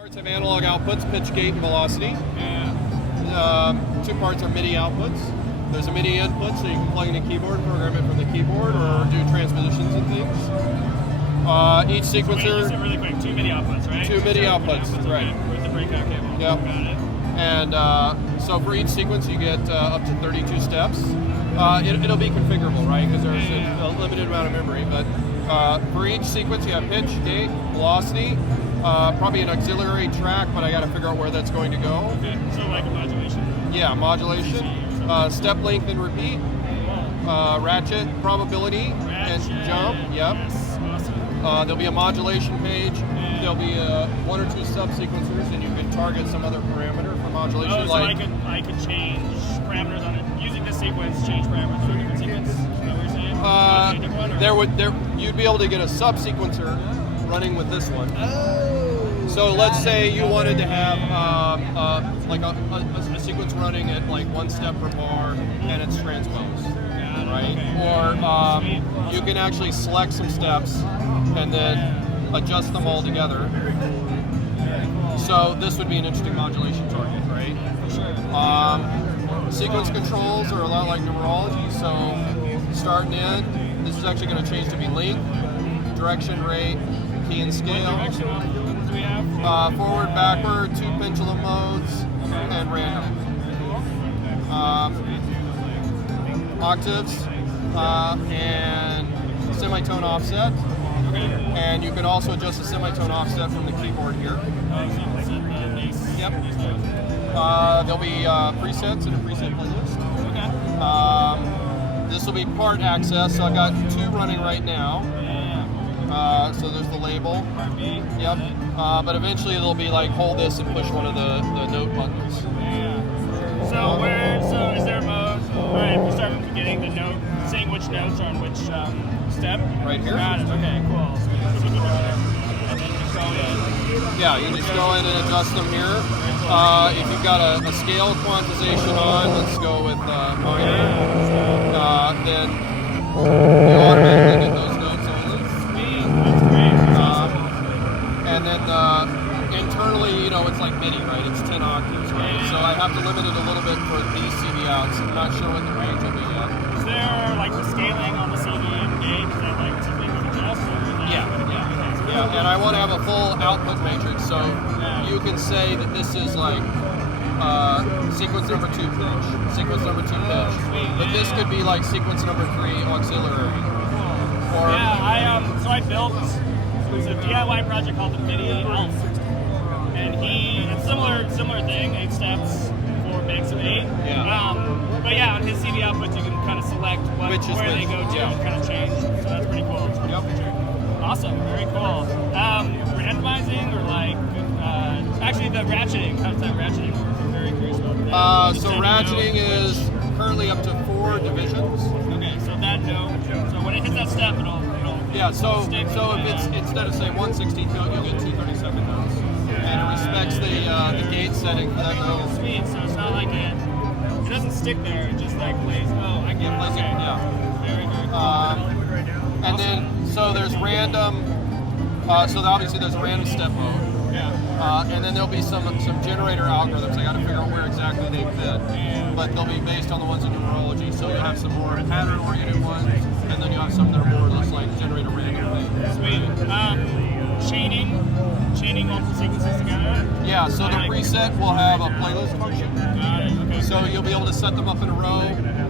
Parts have analog outputs, pitch, gate, and velocity. Two parts are MIDI outputs. There's a MIDI input, so you can plug in a keyboard, program it from the keyboard, or do transpositions and things. Each sequencer... Wait, really quick, two MIDI outputs, right? Two MIDI outputs, right. Okay, with the breakout cable. Yep. Got it. And so for each sequence, you get up to 32 steps. It'll be configurable, right? Because there's a limited amount of memory. But for each sequence, you have pitch, gate, velocity, probably an auxiliary track, but I got to figure out where that's going to go. Okay, so like a modulation? Yeah, modulation. Step length and repeat. Ratchet, probability, and jump. Yep. Yes, awesome. There'll be a modulation page. There'll be one or two sub-sequencers, and you can target some other parameter for modulation. Oh, so I could change parameters on it. Using this sequence, change parameters on a different sequence? Is that what you're saying? You'd be able to get a sub-sequencer running with this one. Oh. So let's say you wanted to have like a sequence running at like 1 step per bar, and it's transposed, right? Okay. Or you can actually select some steps and then adjust them all together. So this would be an interesting modulation target, right? For sure. Sequence controls are a lot like numerology. So starting in, this is actually going to change to be link, direction, rate, key and scale. What direction options do we have? Forward, backward, 2 pendulum modes, and random. Octaves and semitone offset. And you can also adjust the semitone offset from the keyboard here. Yep. There'll be presets and a preset playlist. This will be part access, so I've got 2 running right now. So there's the label. Yep. But eventually it'll be like hold this and push one of the note buttons. So is there a mode? Alright, if we start from the beginning, the note, saying which notes are on which step? Right here. Got it. Okay, cool. So we just put the note in, and then just go in. Yeah, you just go in and adjust them here. If you've got a scale quantization on, let's go with minor, then you automatically get those notes only. Sweet, that's great. And then internally, it's like MIDI, right? It's 10 octaves, right? So I have to limit it a little bit for these CD outs. I'm not sure what the range will be yet. Is there like the scaling on the CD and gate? Is that like something you can adjust? Yeah, and I want to have a full output matrix, so you can say that this is like sequence number 2 pitch, sequence number 2 pitch, but this could be like sequence number 3 auxiliary. Or so I built a DIY project called the MIDI Elf, and it's similar thing, 8 steps, 4 mix of 8. But yeah, on his CD outputs you can kind of select where they go to and kind of change. So that's pretty cool. It's pretty feature. Awesome, very cool. Randomizing or like actually the ratcheting. How does that ratcheting work? I'm very curious about that. So ratcheting is currently up to 4 divisions. Okay, so that note. So when it hits that step, it'll so if it's instead of say 1/16 note, you'll get 2/37 notes, and it respects the gate setting for that note. Sweet. So it's not like it doesn't stick there. It just like plays. Oh, I get it. Okay. Yeah. Very cool. And then so there's random. So obviously there's a random step mode. And then there'll be some generator algorithms. I got to figure out where exactly they fit, but they'll be based on the ones in numerology. So you'll have some more pattern-oriented ones, and then you have some that are more or less like generate a random thing. Sweet. Chaining multiple sequences together. Yeah. So the preset will have a playlist function. Got it. Okay. So you'll be able to set them up in a row,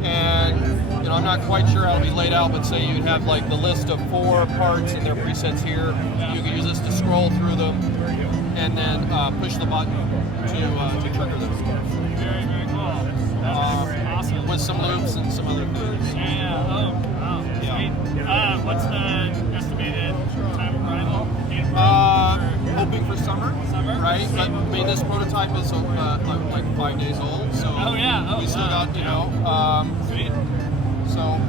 and I'm not quite sure how it'll be laid out, but say you'd have like the list of 4 parts and their presets here. You can use this to scroll through them, and then push the button to trigger them. Very, very cool. That's awesome. With some loops and some other things. Yeah. Sweet. What's the estimated time of arrival? Hoping for summer, right? But I mean, this prototype is like 5 days old, so we still got Sweet. So